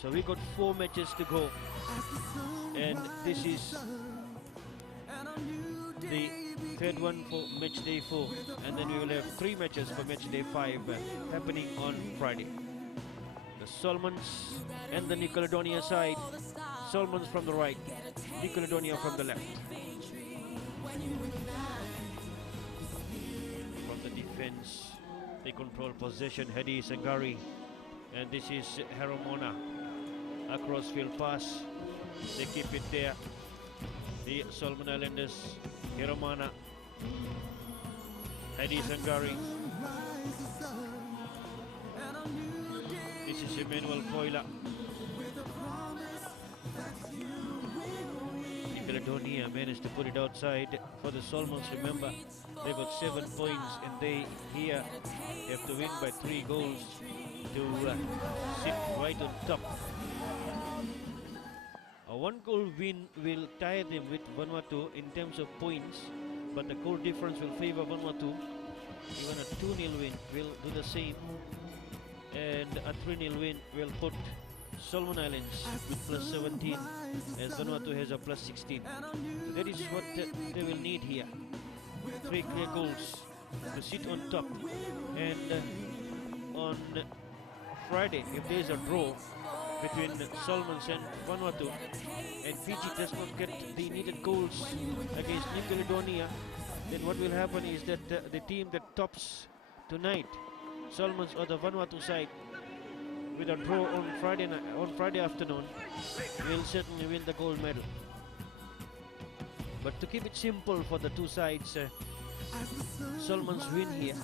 So we got 4 matches to go, and this is the third one for match day 4, and then we will have 3 matches for match day 5 happening on Friday. The Solomons and the New Caledonia side. Solomons from the right, New Caledonia from the left. From the defense, they control possession, Hedi Sangari, and this is Haramona. Across field pass, they keep it there. The Solomon Islanders, Haramona, Hedi Sangari. This is Emmanuel Foila. New Caledonia managed to put it outside for the Solomons. Remember, they got 7 points and they here have to win by 3 goals to sit right on top. A 1-goal win will tie them with Vanuatu in terms of points, but the goal difference will favor Vanuatu. Even a 2-0 win will do the same, and a 3-0 win will put Solomon Islands with plus 17 as Vanuatu has a plus 16. So that is what they will need here. 3 clear goals to sit on top, and on Friday, if there is a draw between Solomons and Vanuatu and Fiji does not get the needed goals against New Caledonia, then what will happen is that the team that tops tonight, Solomons or the Vanuatu side, with a draw on Friday afternoon, will certainly win the gold medal. But to keep it simple for the two sides, Solomons win here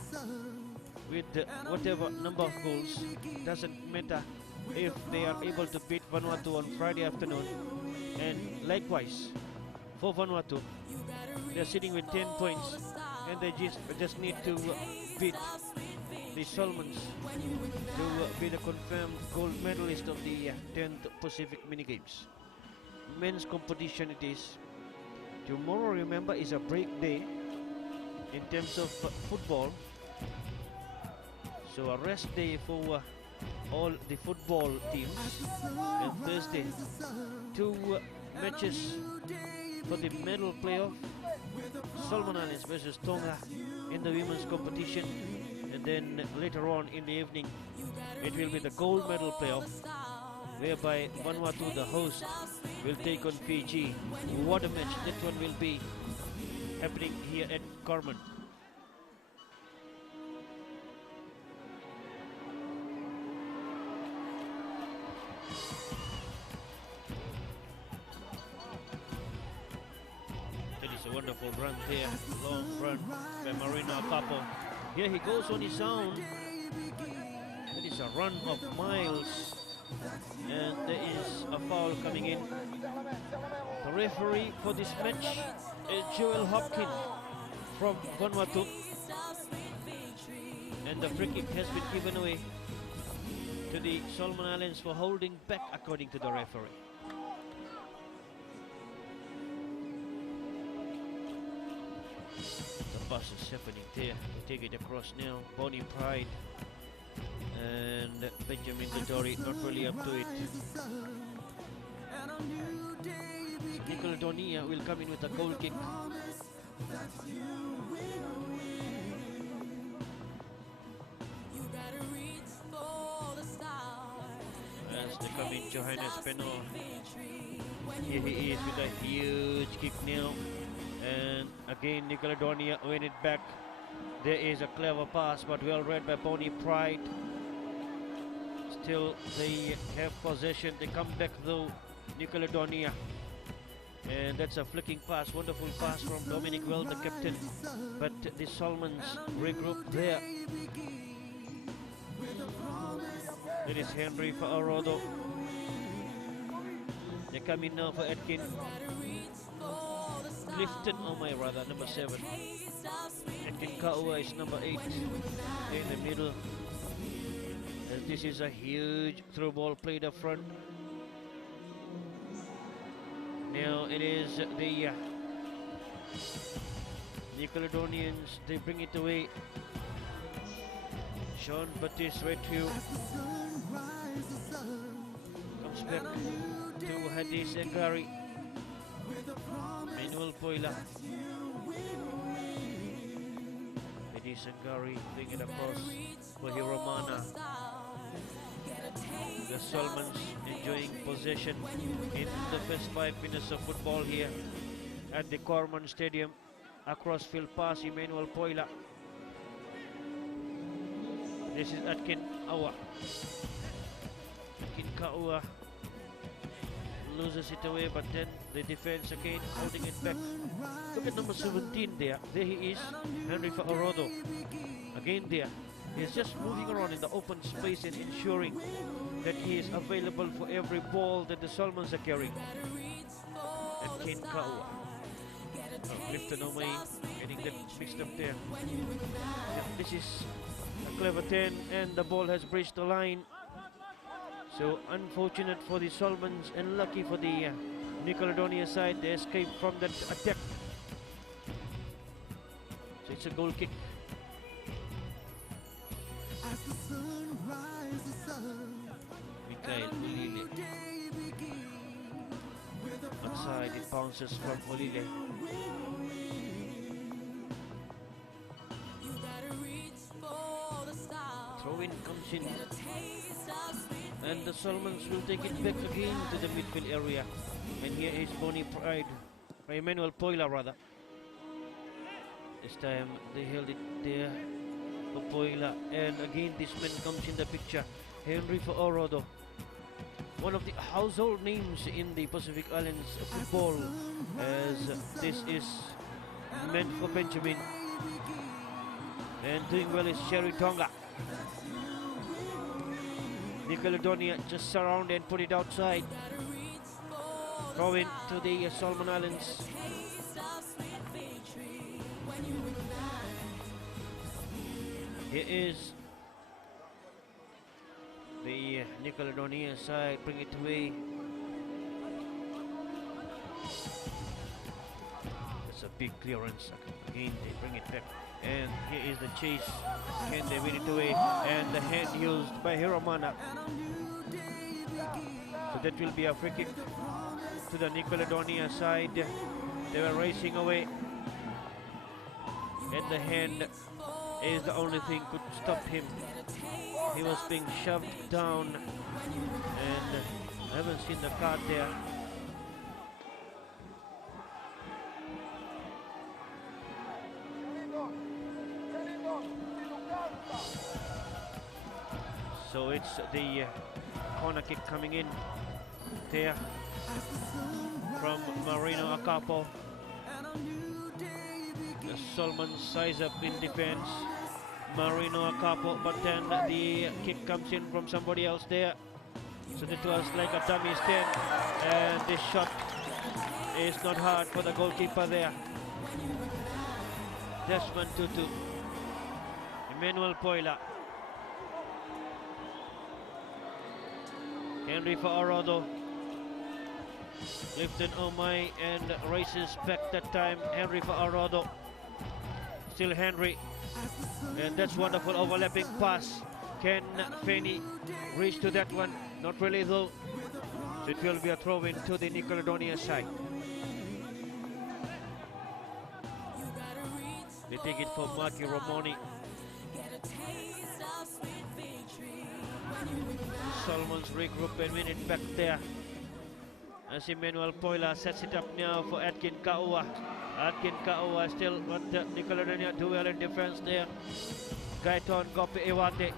with whatever number of goals. Doesn't matter if they are able to beat Vanuatu on Friday afternoon. And likewise for Vanuatu, they are sitting with 10 points and they just need to beat the Solomons to be the confirmed gold medalist of the 10th Pacific Minigames. Men's competition it is. Tomorrow, remember, is a break day in terms of football. So a rest day for all the football teams. And Thursday, 2 matches for the medal playoff. Solomon Islands versus Tonga in the women's competition. And then later on in the evening, it will be the gold medal playoff, whereby Vanuatu, the host, will take on Fiji. What a match that one will be, happening here at Carmen. That is a wonderful run there, long run by Marina Capo. Here he goes on his own. That is a run of miles. And there is a foul coming in. The referee for this match is Joel Hopkins from Vanuatu. And the free kick has been given away to the Solomon Islands for holding back, according to the referee. The pass is happening there. They take it across now. Bonnie Pride and Benjamin Vittori not really up to it. New Caledonia will come in with a goal kick. As they come in, Johannes Penol. Here he is with a huge kick now. And again, New Caledonia win it back. There is a clever pass, but well read by Bonnie Pride. Still, they have possession. They come back though, New Caledonia. And that's a flicking pass, wonderful pass from Dominic Well, the captain. But the Solomons regroup there. It is Henry for Orodo. They come in now for Atkin. Clifton O'Mara, number 7. Atkin Kaua is number 8 in the middle. And this is a huge through ball played up front. Now it is the New Caledonians, they bring it away. Jean-Baptiste Redfield comes back to Hadi Sengari. Manuel Poila. Hadi Sengari bring it across for Hiromana. The Solomons enjoying possession in the first 5 minutes of football here at the Corman Stadium. Across field pass, Emmanuel Poila. This is Atkin Awa. Atkin Kaua loses it away, but then the defense again holding it back. Look at number 17 there. There he is, Henry Faorodo. Again there. He's just moving around in the open space and ensuring that he is available for every ball that the Solomons are carrying. And Ken Kaua. Clifton Omay getting that mixed up there. This is a clever 10 and the ball has breached the line. So unfortunate for the Solomons and lucky for the Nickelodeon side. They escape from that attack. So it's a goal kick. Mikhail Olile. Outside it bounces from Olile. Throw-in comes in. And the Solomons will take it back again to the midfield area. And here is Bonnie Pride, Emmanuel Poila rather. This time they held it there for Poila. And again this man comes in the picture, Henry Faorodo. One of the household names in the Pacific Islands football, as this is meant for Benjamin. And doing well is Sherry Tonga. Nickelodeon just surround and put it outside. Throw in to the Solomon Islands. Here is the Nickelodeon side, bring it away. That's a big clearance. Again, they bring it back. And here is the chase. Can they win it away? And the hand used by Hiromana. So that will be a free kick to the Nickelodeon side. They were racing away. And the hand is the only thing could stop him. He was being shoved down. And I haven't seen the card there. So it's the corner kick coming in there from Marino Acapo. The Solomons size up in defense. Marino Acapo, but then the kick comes in from somebody else there. So that was like a dummy stand. And this shot is not hard for the goalkeeper there. Desmond Tutu. Emmanuel Poila. Henry Faorodo. Clifton Omay and races back that time. Henry Faorodo. Still Henry. And that's wonderful overlapping pass. Can Feni reach to that one? Not really though. So it will be a throw in to the Nickelodeon side. They take it for Marky Romoni. Solomons regroup and win it back there. As Emmanuel Poila sets it up now for Atkin Kaua. Atkin Kaua still want the Nickelodeon do well in defense there. Gaiton Gopi Iwate.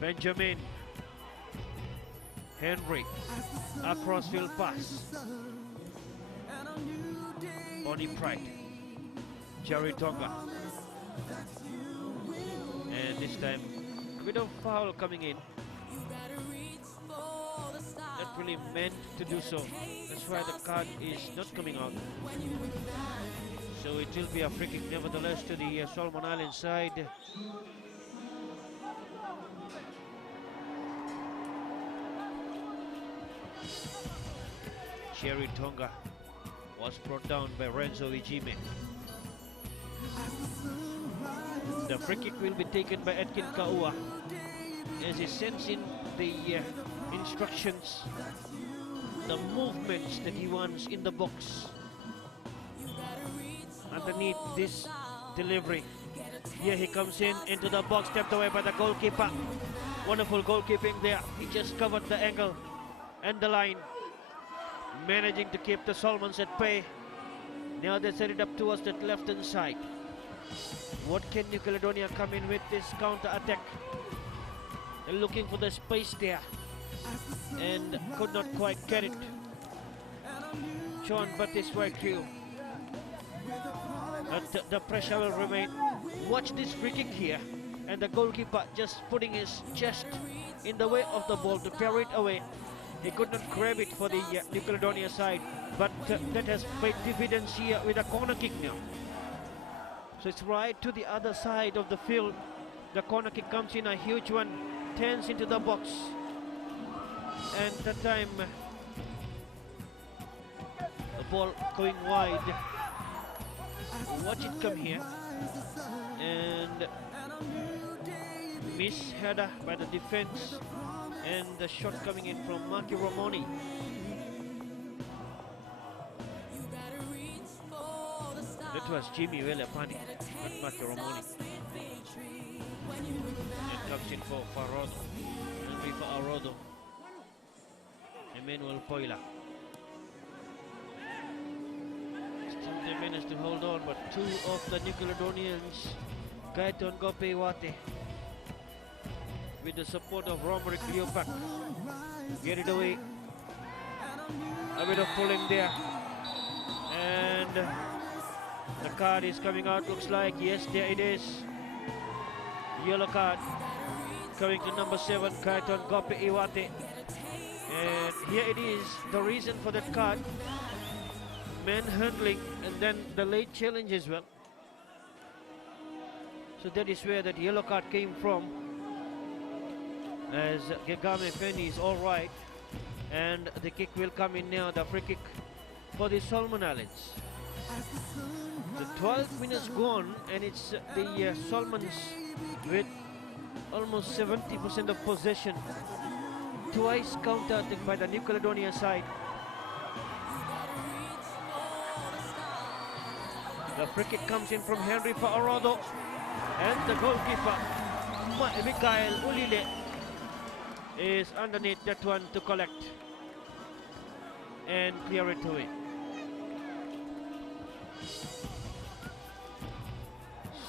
Benjamin. Henry. Across field pass. Bonnie Pride. Jerry Tonga. And this time a bit of foul coming in. Not really meant to do so. That's why the card is not coming out. So it will be a free kick nevertheless to the Solomon Island side. Cherry Tonga was brought down by Renzo Ijime. The free kick will be taken by Atkin Kaua as he sends in the instructions, the movements that he wants in the box underneath this delivery. Here he comes in into the box, stepped away by the goalkeeper. Wonderful goalkeeping there. He just covered the angle and the line, managing to keep the Solomons at bay. Now they set it up towards that left hand side. What can New Caledonia come in with this counter attack? They're looking for the space there and could not quite get it. Sean Baptiste right through. But the pressure will remain. Watch this free kick here, and the goalkeeper just putting his chest in the way of the ball to carry it away. He could not grab it for the New Caledonia side, but that has paid dividends here with a corner kick now. So it's right to the other side of the field. The corner kick comes in, a huge one, turns into the box, and that time the ball going wide. Watch it come here, and miss header by the defense, and the shot coming in from Maki Romoni. That was Jimmy Velepani, not Maki Romoni. And comes in for Farodo, and for Arodo, Emmanuel Poila. They managed to hold on, but two of the New Caledonians, Gaiton Gopewate, with the support of Romerick Leopak, get it away. A bit of pulling there, and the card is coming out, looks like. Yes, there it is. Yellow card coming to number 7, Gaiton Gopewate, and here it is, the reason for that card. Manhandling and then the late challenge as well. So that is where that yellow card came from, as Gegame Feni is alright, and the kick will come in now, the free kick for the Solomon Islands. The 12 minutes gone, and it's the Solomons with almost 70% of possession. Twice counter-attack by the New Caledonia side. The free kick comes in from Henry Fa'arodo, and the goalkeeper, Mikael Ulile, is underneath that one to collect and clear it away.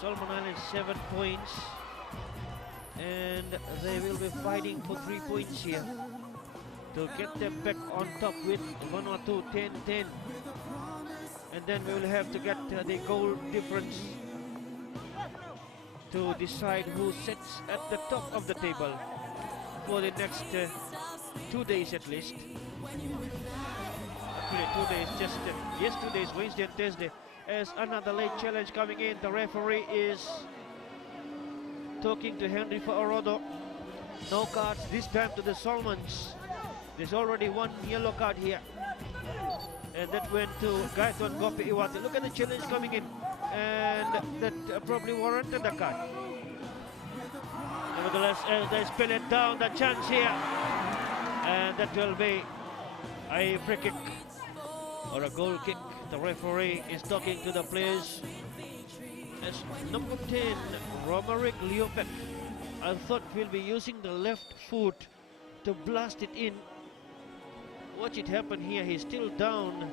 Solomon Islands 7 points, and they will be fighting for 3 points here to get them back on top with Vanuatu 10-10. And then we will have to get the goal difference to decide who sits at the top of the table for the next 2 days at least. Actually 2 days, just yes, 2 days, Wednesday and Thursday. As another late challenge coming in, the referee is talking to Henry Fa'arodo. No cards this time to the Solomons. There's already one yellow card here, and that went to Gaiton Gopi Iwate. Look at the challenge coming in, and that probably warranted the card. Nevertheless, as they spill it down, the chance here, and that will be a free kick or a goal kick. The referee is talking to the players. As number 10, Romerick Leopak, I thought we'll be using the left foot to blast it in. Watch it happen here. He's still down,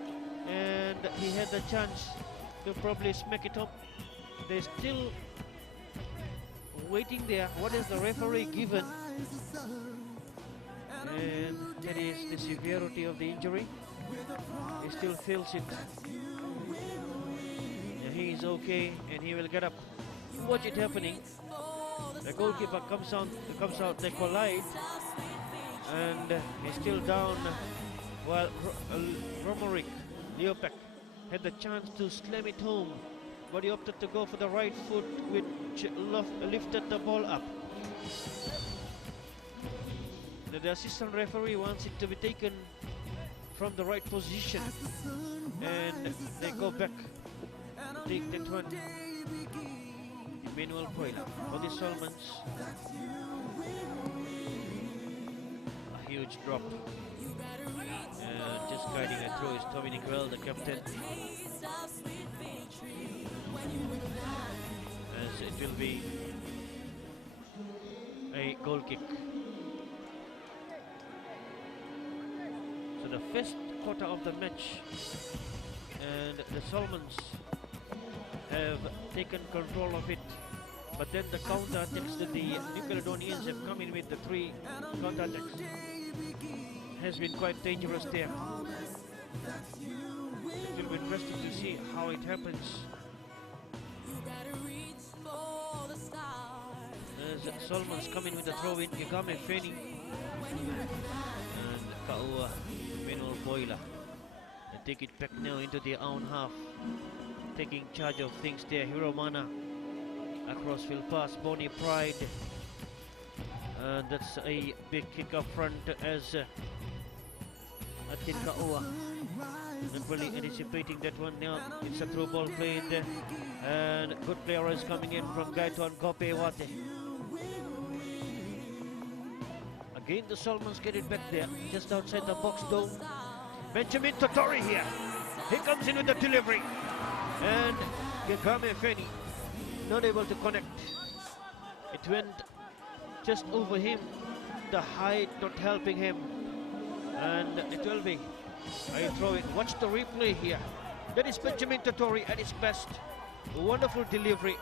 and he had the chance to probably smack it up. They're still waiting there. What is the referee given? And that is the severity of the injury. He still feels it. And he is okay, and he will get up. Watch it happening. The goalkeeper comes out, they collide, and he's still down. While Romerick Leopak had the chance to slam it home, but he opted to go for the right foot, which lifted the ball up. The assistant referee wants it to be taken from the right position, and they go back to take that one. Emmanuel Poila for the Solomons. A huge drop. Just guiding it through is Dominic Well, the captain. As it will be a goal kick. So the first quarter of the match, and the Solomons have taken control of it. But then the counter-attacks that the New Caledonians have come in with, the 3 counter-attacks, has been quite dangerous there. It will be interesting to see how it happens. As Solomons come in with the throw-in, Igame Feni and Kaua Manuel Boila. They take it back now into their own half, taking charge of things there. Hiromana across will pass Bonnie Pride, and that's a big kick up front as Atin Kaua not really anticipating that one. Now it's a through ball played, and good player is coming in from Gaiton Gope Wate. Again the Solomons get it back there, just outside the box though. Benjamin Totori here, he comes in with the delivery, and Gegame Feni not able to connect. It went just over him, the height not helping him, and it will be a throw in. Watch the replay here. That is Benjamin Totori at his best. A wonderful delivery,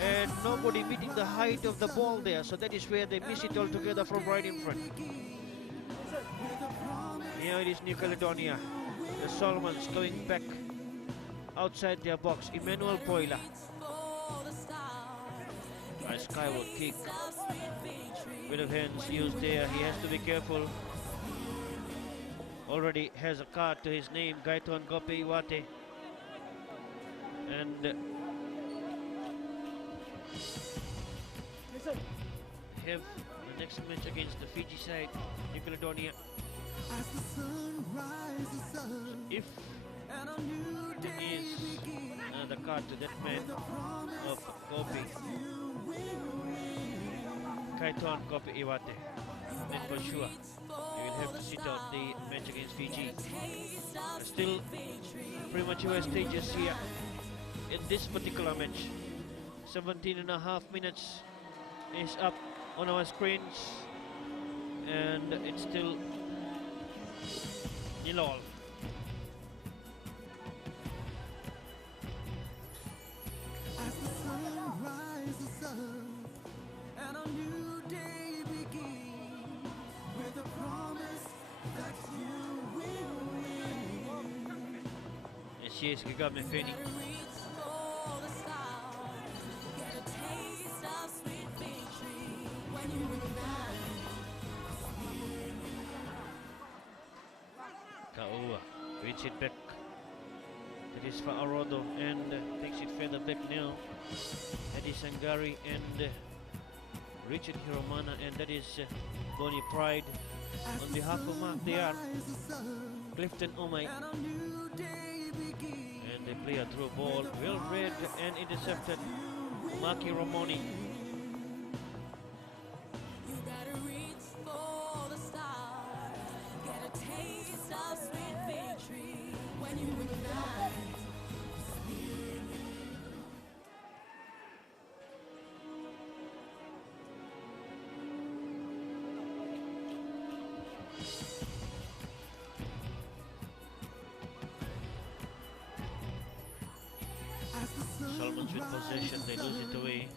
and nobody meeting the height of the ball there, so that is where they miss it altogether from right in front. Here it is New Caledonia, the Solomons going back outside their box. Emmanuel Poila, a skyward kick, bit of hands used there. He has to be careful. Already has a card to his name, Gaiton Gope Iwate, and have the next match against the Fiji side, New Caledonia. So if there is another card to that man of Gope, Gaiton Gope Iwate, then for sure he will have to sit out the match against Fiji. Still premature stages here in this particular match. 17.5 minutes is up on our screens, and it's still 0-0. As the sun rises up and a new day begins, with a promise that you will win. Yes, Gegame Feni. Kaua reads it back. That is for Arodo, and takes it further back now. Eddie Sangari and Richard Hiromana, and that is Bonnie Pride. On behalf of Mark, they are Clifton Omai, and they play a through ball, well read and intercepted. Maki Romoni. Solomons with possession, they lose it away.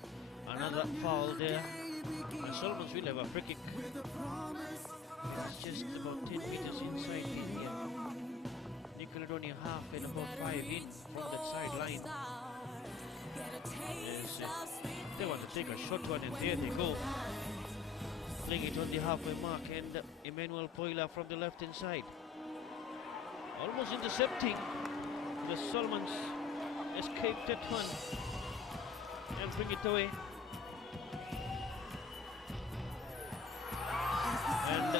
Another foul there. And Solomons will have a free kick. It's just about 10 meters inside the New Caledonia half and about 5 in from that sideline. Yes, they want to take a short one, and there they go. Playing it on the halfway mark, and Emmanuel Poila from the left hand side. Almost intercepting. The Solomons escaped that one and bring it away. And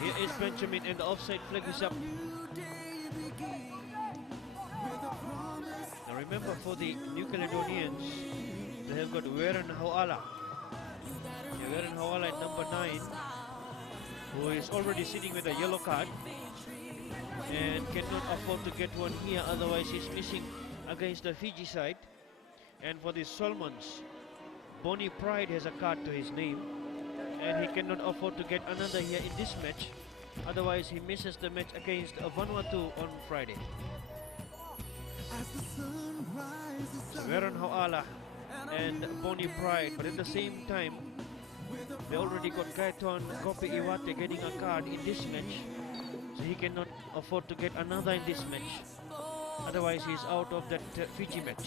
here is Benjamin, and the offside flag is up. Now remember, for the New Caledonians, they have got Weran Hawala. Weran Hawala at number 9. who is already sitting with a yellow card and cannot afford to get one here, otherwise he's missing against the Fiji side. And for the Solomons, Bonnie Pride has a card to his name and he cannot afford to get another here in this match, otherwise he misses the match against Vanuatu on Friday. So Veron Hoala and Bonnie Pride, but at the same time they already got Gaiton Kopi Iwate getting a card in this match, so he cannot afford to get another in this match, otherwise he's out of that Fiji match.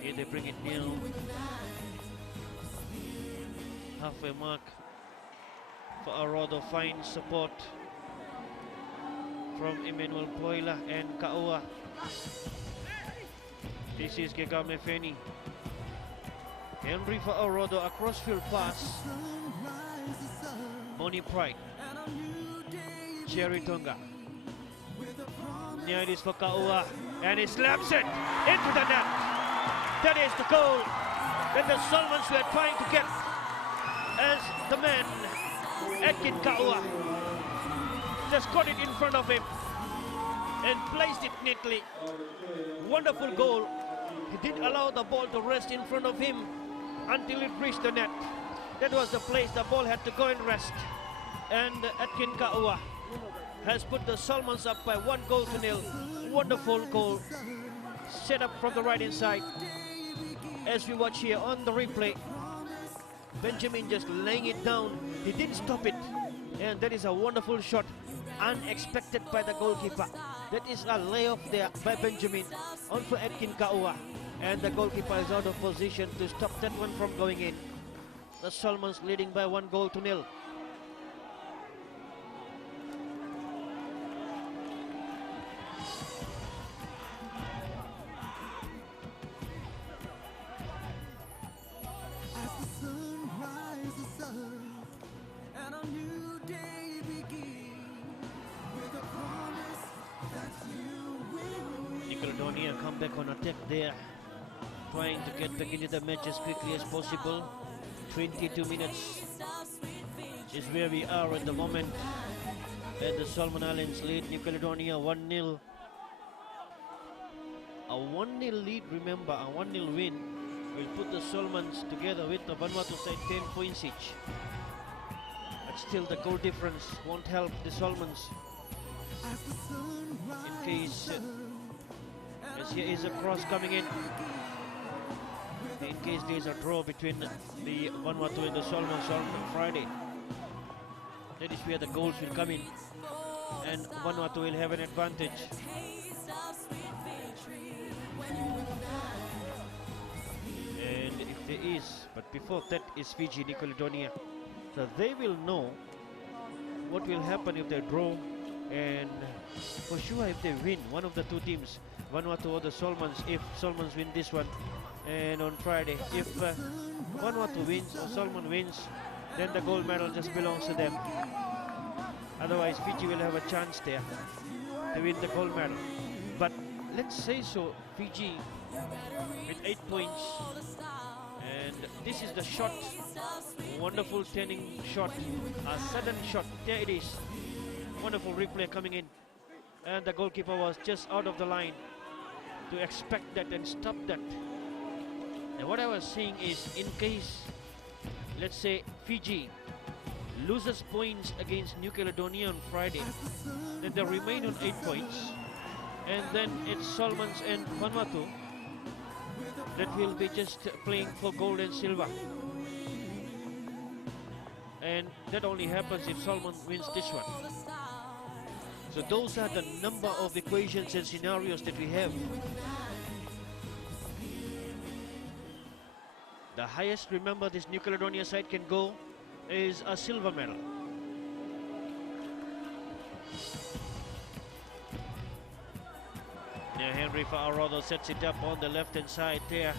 Here they bring it nil. Halfway mark for Arodo, fine support from Emmanuel Poila and Kaua. This is Gegame Feni. Henry for Arodo, a crossfield pass. Bonnie Pride. Cherry Tonga. Here it is for Kaua, and he slaps it into the net. That is the goal that the Solomons were trying to get, as the man, Edkin Kaua, just got it in front of him and placed it neatly. Wonderful goal. He didn't allow the ball to rest in front of him until it reached the net. That was the place the ball had to go and rest. And Edkin Kaua has put the Solomons up by 1-0. Wonderful goal. Set up from the right hand side. As we watch here on the replay, Benjamin just laying it down. He didn't stop it. And that is a wonderful shot, unexpected by the goalkeeper. That is a layoff there by Benjamin onto Edkin Kaua. And the goalkeeper is out of position to stop that one from going in. The Solomons leading by 1-0. Come back on attack there, trying to get back into the match as quickly as possible. 22 minutes is where we are at the moment, and the Solomon Islands lead New Caledonia 1-0. A 1-0 lead, remember, a 1-0 win will put the Solomons together with the Vanuatu side 10 points each. But still the goal difference won't help the Solomons in case as here is a cross coming in case there is a draw between the Vanuatu and the Solomons on Friday. That is where the goals will come in, and Vanuatu will have an advantage. And if there is, but before that is Fiji, New Caledonia, so they will know what will happen if they draw, and for sure if they win, one of the two teams, Vanuatu or the Solomons, if Solomons win this one, and on Friday, if Vanuatu wins or Solomon wins, then the gold medal just belongs to them. Otherwise, Fiji will have a chance there to win the gold medal. But let's say so, Fiji with 8 points, and this is the shot, wonderful turning shot, a sudden shot, there it is, wonderful replay coming in, and the goalkeeper was just out of the line to expect that and stop that. And what I was saying is, in case, let's say, Fiji loses points against New Caledonia on Friday, then they remain on 8 points, and then it's Solomons and Vanuatu that will be just playing for gold and silver. And that only happens if Solomon wins this one. So those are the number of equations and scenarios that we have. The highest, remember, this New Caledonia side can go is a silver medal. Now Henry Fa'arodo sets it up on the left hand side there.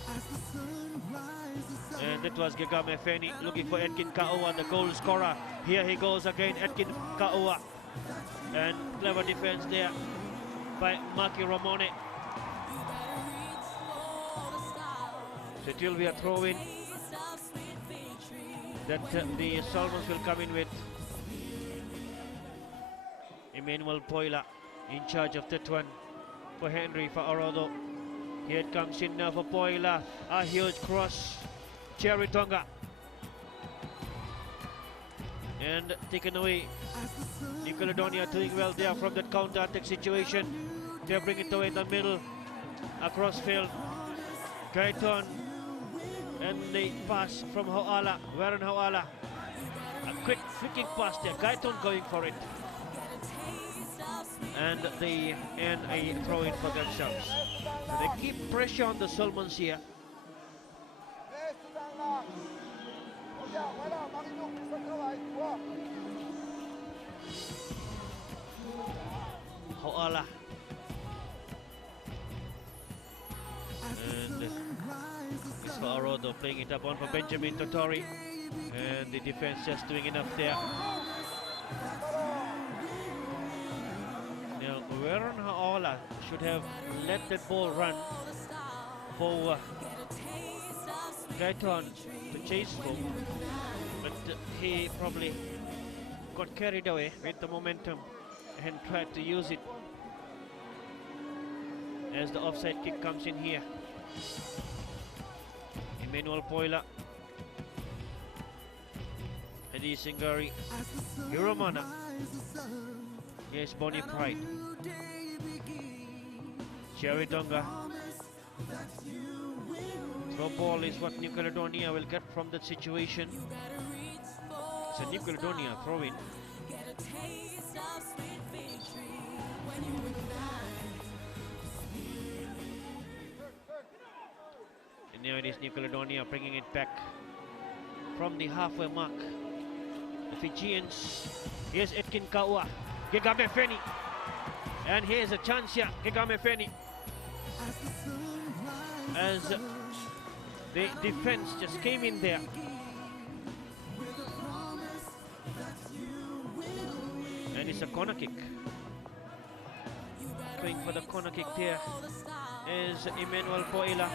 And that was Gegame Feni looking for Edkin Kaua, the goal scorer. Here he goes again, Edkin Kaua. And clever defense there by Maki Ramone. So it will be a throw in. that the Solomons will come in with. Emmanuel Poila in charge of that one for Henry, for Orodo. Here it comes in now for Poila. A huge cross. Jerry Tonga. And taken away. New Caledonia doing well there from that counter-attack situation. They bring it away in the middle. Across field. Gaiton. And the pass from Hoala. Warren Hoala. A quick flicking pass there. Gaiton going for it. And they end a throw in for themselves. So they keep pressure on the Solomons here. Hoala. And it's for Orodo playing it up on for Benjamin Totori. And the defense just doing enough there. Now, Warren Haola should have let that ball run for Gaiton to chase for, but he probably got carried away with the momentum and tried to use it as the offside kick comes in here. Emmanuel Poila, Hadi Singari, Hiromana. Yes, Bonnie Pride. Jerry Donga. Throw ball is what New Caledonia will get from that situation. It's a New Caledonia throw in. And now it is New Caledonia bringing it back from the halfway mark. The Fijians. Here's Etkin Kaua. Gegame Feni. And here's a chance here. Gegame Feni. As the defense just came in there. And it's a corner kick. Going for the corner kick there is Emmanuel Poila.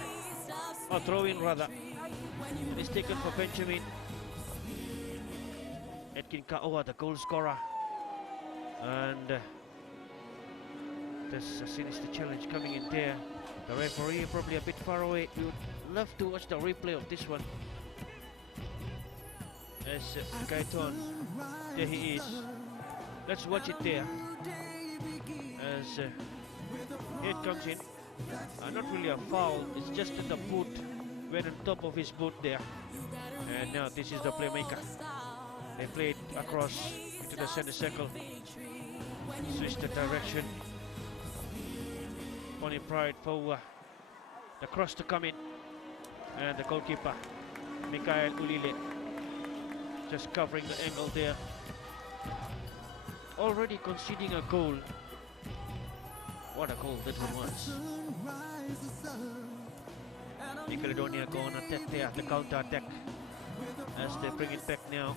Or throw in rather. It is taken for Benjamin. Etkin Kaua, the goal scorer. And there's a sinister challenge coming in there. The referee probably a bit far away. We would love to watch the replay of this one. As Gaiton, there he is. Let's watch it there. As here it comes in. Not really a foul, it's just in the boot. Went on top of his boot there. And now this is the playmaker. They play it across into the center circle. Switch the direction. Bonnie Pride for the cross to come in. And the goalkeeper, Mikael Ulile, just covering the angle there. Already conceding a goal. What a goal that one was. New Caledonia go on attack there, the counter attack. As they bring it back now.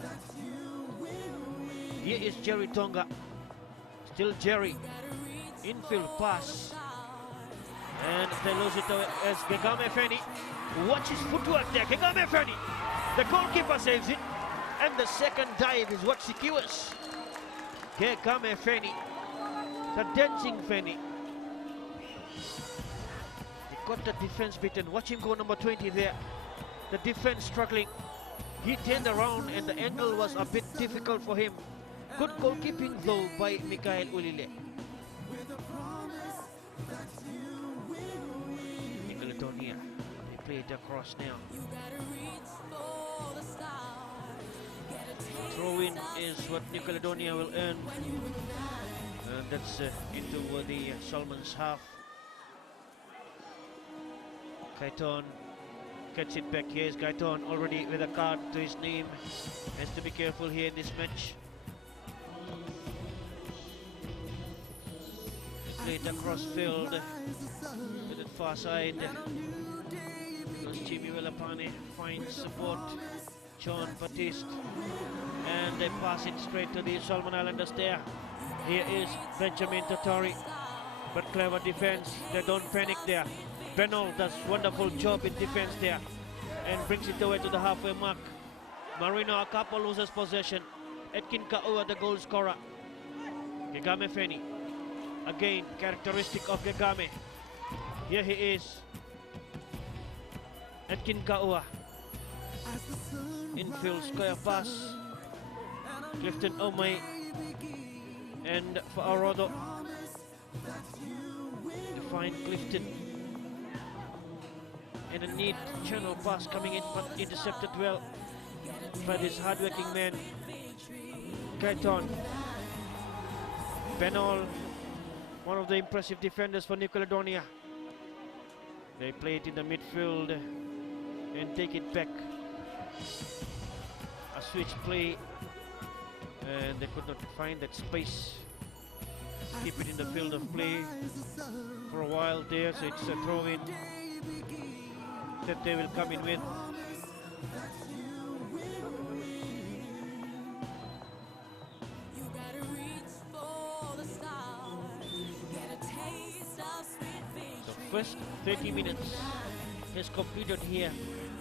Here is Jerry Tonga. Still Jerry. Infield pass. And they lose it as Gegame Feni. Watch his footwork there. Gegame Feni. The goalkeeper saves it. And the second dive is what secures. Gegame Feni. The dancing Feni. He got the defense beaten. Watch him go, number 20 there. The defense struggling. He turned around and the angle was a bit difficult for him. Good goalkeeping though by Mikael Ulile. New Caledonia, they play it across now. Throw-in is what New Caledonia will earn. And that's into the Solomons half. Gaiton gets it back. Here's Gaiton already with a card to his name. Has to be careful here in this match. Played across field to the far side. As Jimmy Willapane finds support. John Baptiste. And they pass it straight to the Solomon Islanders there. Here is Benjamin Totori. But clever defense. They don't panic there. Benol does wonderful job in defense there. And brings it away to the halfway mark. Marino Akapo loses possession. Edkin Kaua, the goal scorer. Gegame Feni. Again, characteristic of Gegame. Here he is. Edkin Kaua. Infield square pass. Clifton Omay and Fa'arodo to find Clifton. And a neat channel pass coming in, but intercepted well by this hard-working man, Gaiton. Benol, one of the impressive defenders for New Caledonia. They play it in the midfield and take it back. A switch play, and they could not find that space. Keep it in the field of play for a while there, so it's a throw-in that they will come in with. The first 30 minutes is completed here,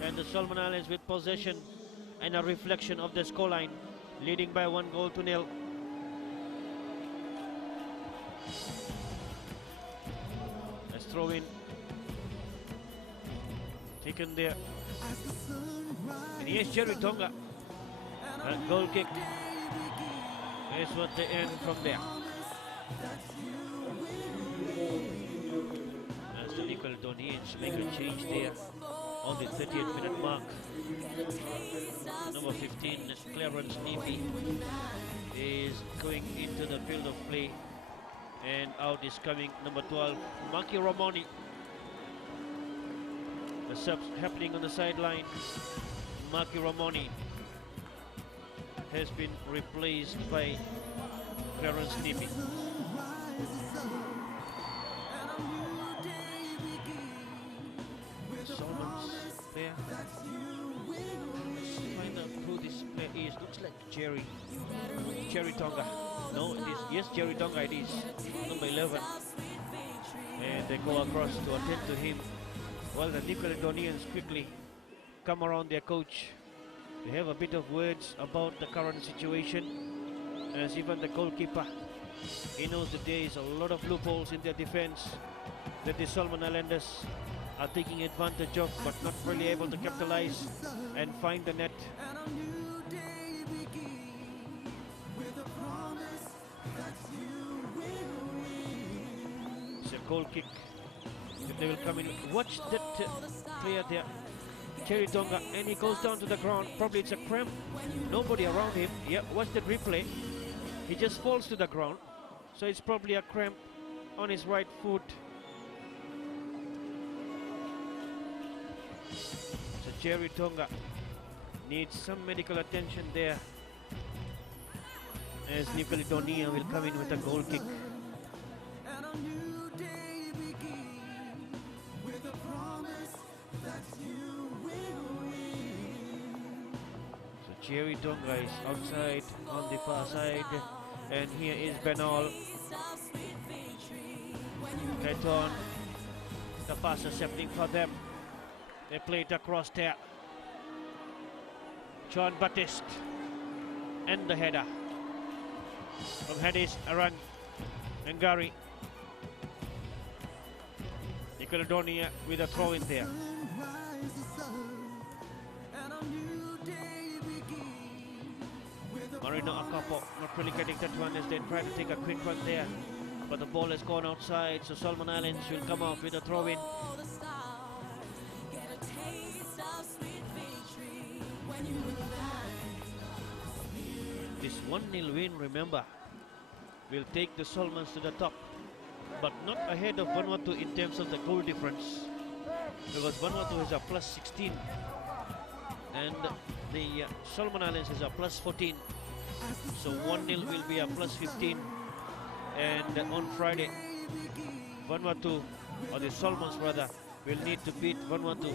and the Solomon Islands with possession and a reflection of the scoreline, leading by 1-0. Let's throw in. Taken there. And here's Jerry Tonga. A goal kick. Is what they end from there. As the New Caledonians make a change there on the 30th minute mark. Number 15, Clarence Neefy, is going into the field of play, and out is coming number 12, Maki Ramoni. The subs happening on the sideline. Maki Ramoni has been replaced by Clarence Neefy. Solomons there. Let's find out who this player is. Looks like Jerry Tonga. No, it is. Yes, Jerry Tonga it is. Number 11. And they go across to attend to him. While the New Caledonians quickly come around their coach. They have a bit of words about the current situation. As even the goalkeeper, he knows that there is a lot of loopholes in their defense that the Solomon Islanders are taking advantage of, but not really able to capitalize and find the net. It's a goal kick. If they will come in, watch that player there, Cherry Tonga, and he goes down to the ground. Probably it's a cramp. Nobody around him. Yeah, watch that replay. He just falls to the ground. So it's probably a cramp on his right foot. So Jerry Tonga needs some medical attention there, as New Caledonia will come in with a goal kick. So Jerry Tonga is outside on the far side, and here is Benol. Get on. The pass is happening for them. They play it across there. John Baptiste and the header from Hadis Arang and Gary. New Caledonia with a throw in there. Marino Akapo not really getting that one as they try to take a quick one there, but the ball has gone outside, so Solomon Islands will come off with a throw in. This 1-0 win, remember, will take the Solomons to the top, but not ahead of Vanuatu in terms of the goal difference, because Vanuatu has a plus 16 and the Solomon Islands has a plus 14. So 1-0 will be a plus 15, and on Friday Vanuatu, or the Solomons rather, will need to beat Vanuatu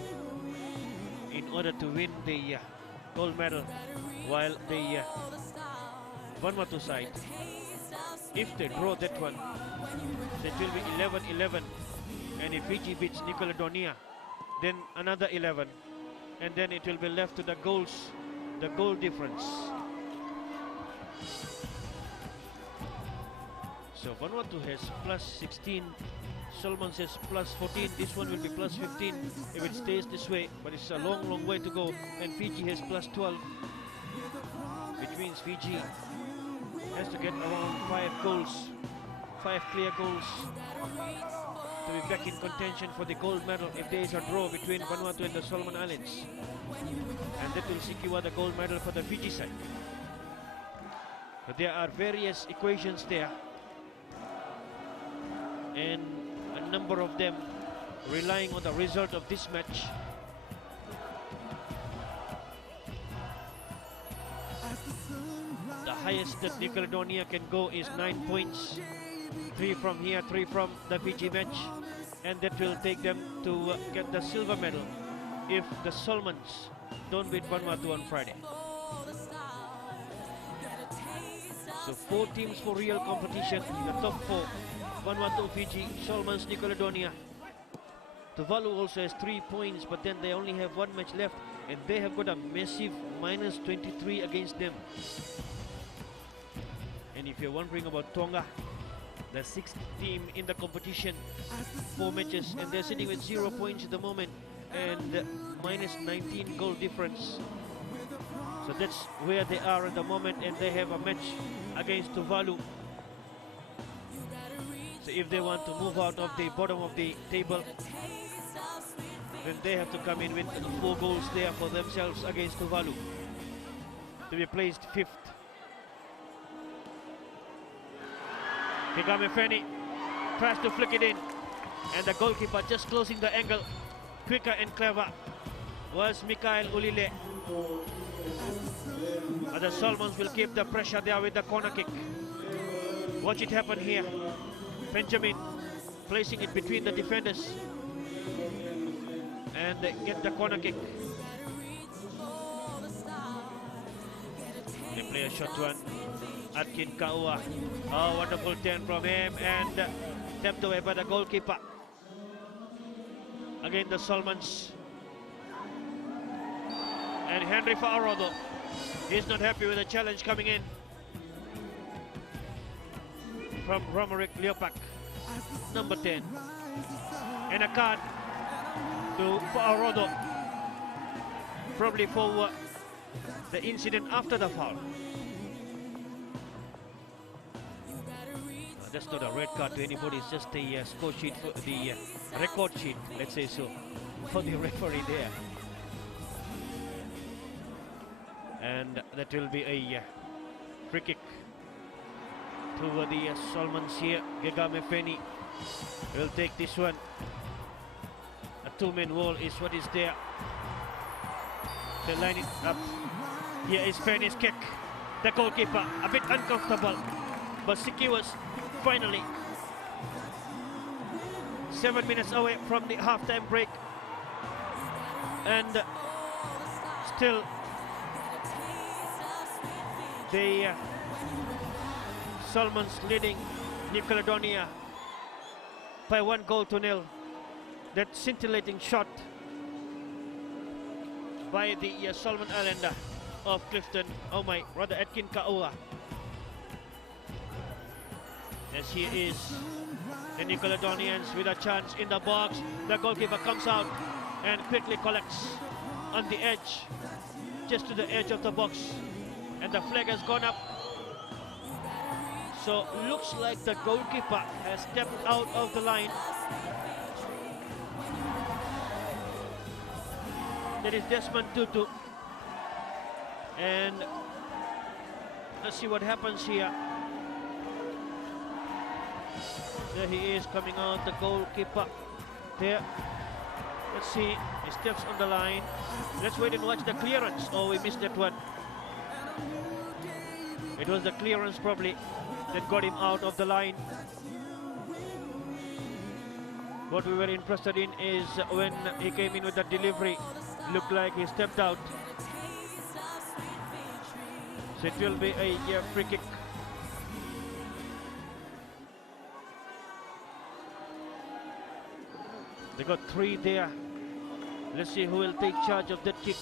in order to win the gold medal, while the Vanuatu side, if they draw that one, it will be 11-11, and if Fiji beats New Caledonia, then another 11, and then it will be left to the goals the goal difference. So Vanuatu has plus 16, Solomon says plus 14, this one will be plus 15 if it stays this way, but it's a long way to go, and Fiji has plus 12, which means Fiji has to get around 5 goals, 5 clear goals to be back in contention for the gold medal if there is a draw between Vanuatu and the Solomon Islands, and that will secure the gold medal for the Fiji side. But there are various equations there, and a number of them relying on the result of this match. The highest that New Caledonia can go is 9 points, 3 from here, 3 from the Fiji match, and that will take them to get the silver medal if the Solomons don't beat Vanuatu on Friday. So 4 teams for real competition, the top 4, Vanuatu, Fiji, Solomons, New Caledonia. Tuvalu also has 3 points, but then they only have 1 match left, and they have got a massive minus 23 against them. And if you're wondering about Tonga, the 6th team in the competition, 4 matches, and they're sitting with 0 points at the moment and minus 19 goal difference. So that's where they are at the moment, and they have a match against Tuvalu. So if they want to move out of the bottom of the table, then they have to come in with 4 goals there for themselves against Tuvalu to be placed 5th. Kigame Feni tries to flick it in, and the goalkeeper just closing the angle, quicker and clever, was Mikael Ulile. But the Solomons will keep the pressure there with the corner kick. Watch it happen here. Benjamin placing it between the defenders and get the corner kick. They play a shot one. Atkin Kaua. Oh, wonderful turn from him, and tapped away by the goalkeeper. Again the Solomons. And Henry Fa'arodo, he's not happy with the challenge coming in from Romaric Leopak, number 10. And a card to Fa'arodo, probably for the incident after the foul. That's not a red card to anybody, it's just the score sheet, for the record sheet, let's say so, for the referee there. And that will be a free kick to the Solomons here. Gegame Feni will take this one. A 2-man wall is what is there. They line it up. Here is Feni's kick. The goalkeeper a bit uncomfortable, but secures finally. 7 minutes away from the half-time break, and still the Solomons leading New Caledonia by 1-0. That scintillating shot by the Solomon Islander of Clifton, Atkin Kaua. As he is, the New Caledonians with a chance in the box. The goalkeeper comes out and quickly collects on the edge, just to the edge of the box, and the flag has gone up. So looks like the goalkeeper has stepped out of the line. That is Desmond Tutu, and let's see what happens here. There he is coming out, the goalkeeper there. Let's see, he steps on the line. Let's wait and watch the clearance. Oh, we missed that one. It was the clearance probably that got him out of the line. What we were interested in is when he came in with the delivery, looked like he stepped out. So it will be a free kick. They got 3 there. Let's see who will take charge of that kick.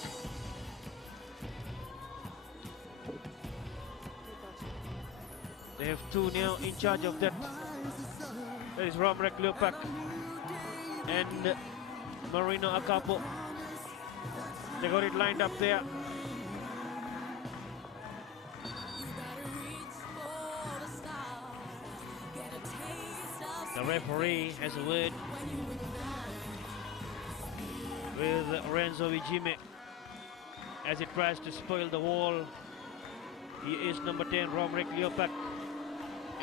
They have two now in charge of that. That is Romrek Lupak and Marino Acapo. They got it lined up there. The referee has a word with Renzo Vigime as he tries to spoil the wall. He is number 10, Romrek Lupak,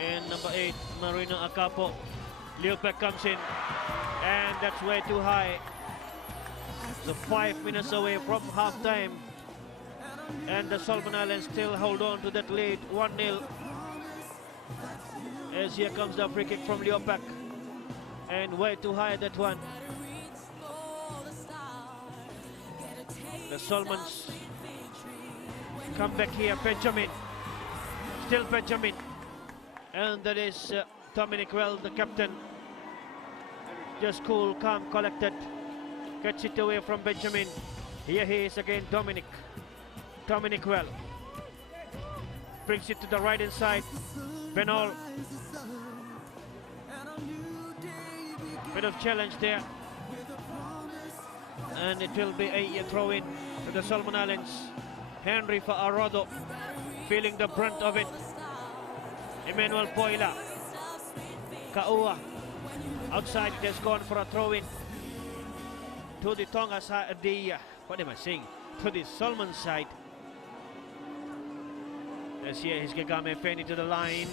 and number 8, Marino Acapo. Lupak comes in, and that's way too high. So 5 minutes away from half-time, and the Solomon Islands still hold on to that lead, 1-0. As here comes the free kick from Lupak, and way too high that one. The Solomons come back here, Benjamin, still Benjamin, and that is Dominic Well, the captain, just cool, calm, collected, gets it away from Benjamin. Here he is again, Dominic Well, brings it to the right hand side, Benol, bit of challenge there, and it will be a throw-in to the Solomon Islands. Henry for Arrodo, feeling the brunt of it. Emmanuel Poila, Kaua, outside, it has gone for a throw-in to the Tonga side, to the Solomon side. As here is Gegame Feni to the line,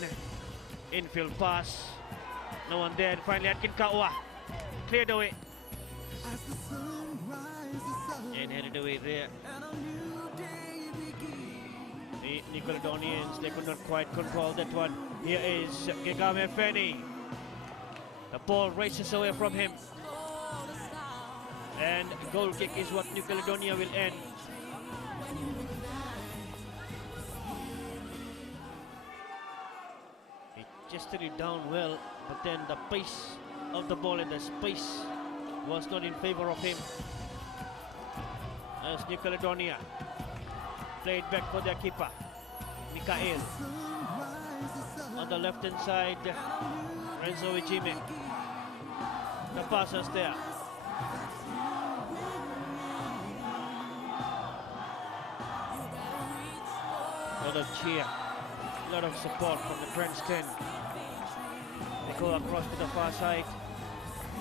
infield pass, no one there, and finally Atkin Kaua, cleared away, and headed away there. The Nickelodeonians, they could not quite control that one. Here is Gegame Feni. The ball races away from him, and goal kick is what New Caledonia will end. He chested it down well, but then the pace of the ball and the space was not in favor of him, as New Caledonia played back for their keeper, Mikael. On the left hand side, Renzo Vigime. The passes there. A lot of cheer, a lot of support from the Trents 10. They go across to the far side.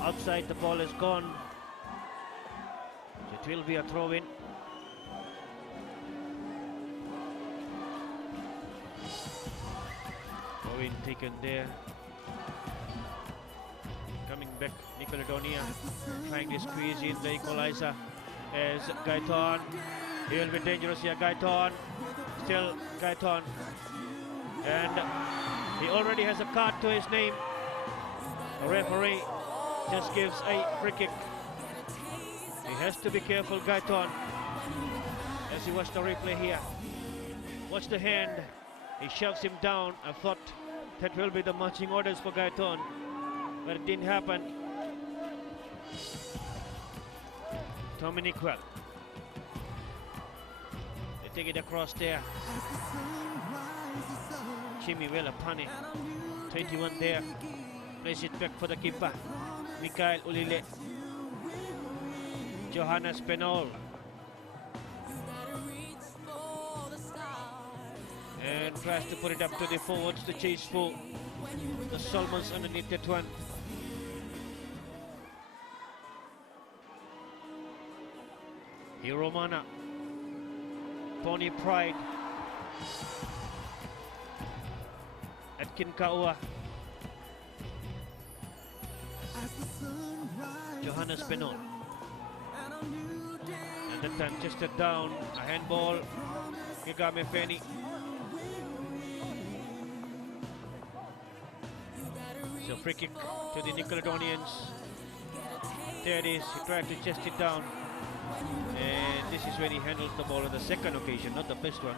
Outside, the ball is gone. It will be a throw-in. Throw-in taken there. Coming back, Nickelodeonia trying to squeeze in the equalizer as Gaiton. He will be dangerous here, Gaiton. Still Gaiton. And he already has a card to his name. The referee just gives a free kick. He has to be careful, Gaiton, as he watched the replay here. Watch the hand. He shoves him down. I thought that will be the marching orders for Gaiton, but it didn't happen. Dominic Well. They take it across there. Jimmy Welapane, 21 there. Plays it back for the keeper, Mikael Ulile. Johannes Penol. And tries to put it up to the forwards to chase for the Solomons underneath that one. Hiromana, Pony Pride, Atkin Kaua, Johannes Benon, and that time chested down, a handball, Gegame Feni. So free kick to the Nickelodeonians. There it is, he tried to chest it down. And this is when he handled the ball on the second occasion, not the first one.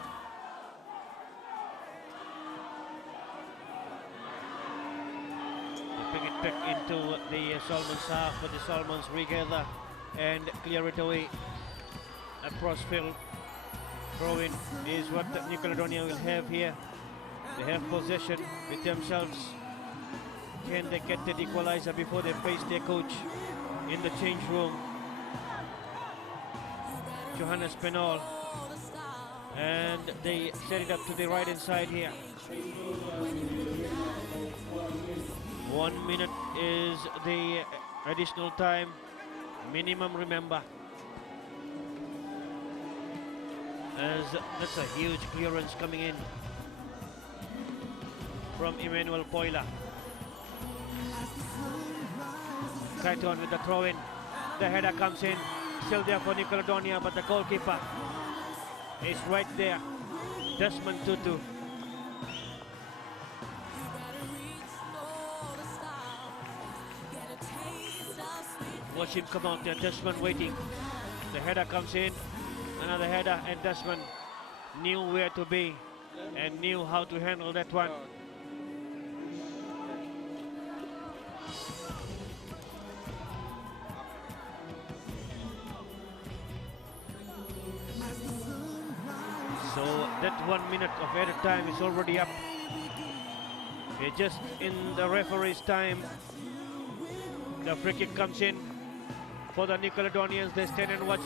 They bring it back into the Solomons half, but the Solomons regather and clear it away across field. Throw-in is what the Nickelodeonia will have here. They have possession with themselves. Can they get the equalizer before they face their coach in the change room? Johannes Penol. And they set it up to the right hand side here. 1 minute is the additional time. Minimum, remember. As that's a huge clearance coming in from Emmanuel Poila. Crichton with the throw in. The header comes in. Still there for Nicoladonia, but the goalkeeper is right there. Desmond Tutu. Watch him come out there. Desmond waiting. The header comes in. Another header, and Desmond knew where to be and knew how to handle that one. So that 1 minute of added time is already up. It's just in the referee's time. The free kick comes in for the Nicoladonians. They stand and watch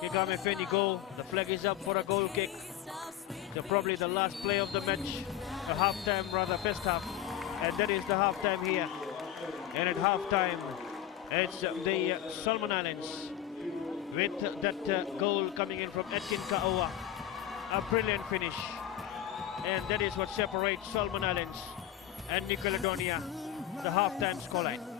Kigame Feni go. The flag is up for a goal kick. Probably the last play of the match. A half-time, rather first half. And that is the half-time here. And at half-time, it's the Solomon Islands with that goal coming in from Etkin Ka'oa. A brilliant finish. And that is what separates Solomon Islands and Nicoladonia, the half-time scoreline.